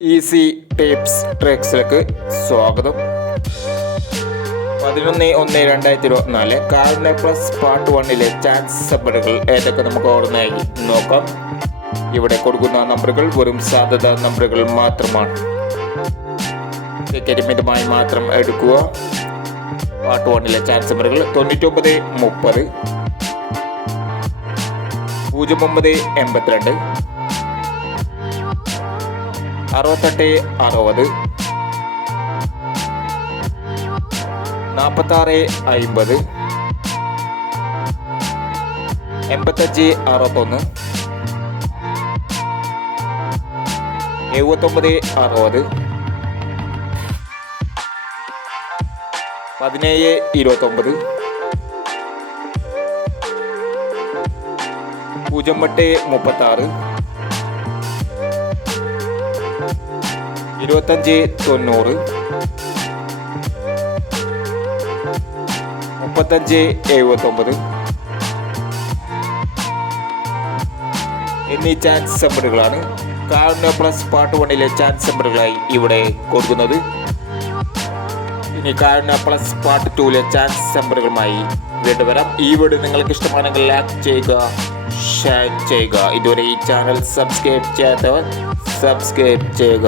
Easy tips ട്രിക്സിലേക്ക് സ്വാഗതം. 11/1/2024 കാർഡിനെ plus part 1 chance നമ്പറുകൾ ഏതൊക്കെ നമുക്ക് ഓർമ്മയായി നോക്കാം. ഇവിടെ കൊടുക്കുന്ന നമ്പറുകൾ വെറും സാധ്യത നമ്പറുകൾ മാത്രമാണ്. പരിമിതമായി മാത്രം എടുക്കുക. പാർട്ട് 1 ചാൻസ് നമ്പറുകൾ 99, 30, 09, 82, 68, 60, 46, 50, 85, 61, 79, 60, 17, 29, 08, 36, 25, 90, 35, 79 എന്നീ ചാൻസ് നമ്പറുകളാണ് കാർഡിനെ പ്ലസ് പാർട്ട് 1 ചാൻസ് നമ്പറുകളായി ഇവിടെ കൊടുക്കുന്നത്. ഇനി കാർഡിനെ പ്ലസ് പാർട്ട് 2 ചാൻസ് നമ്പറുകളുമായി വീണ്ടും വരാം. ഈ വീഡിയോ നിങ്ങൾക്ക് ഇഷ്ടമാണെങ്കിൽ ലൈക്ക് ചെയ്യുക, ഷെയർ ചെയ്യുക. ഇതുവരെ ഈ ചാനൽ സബ്സ്ക്രൈബ് ചെയ്യാത്തവർ സബ്സ്ക്രൈബ് ചെയ്യുക.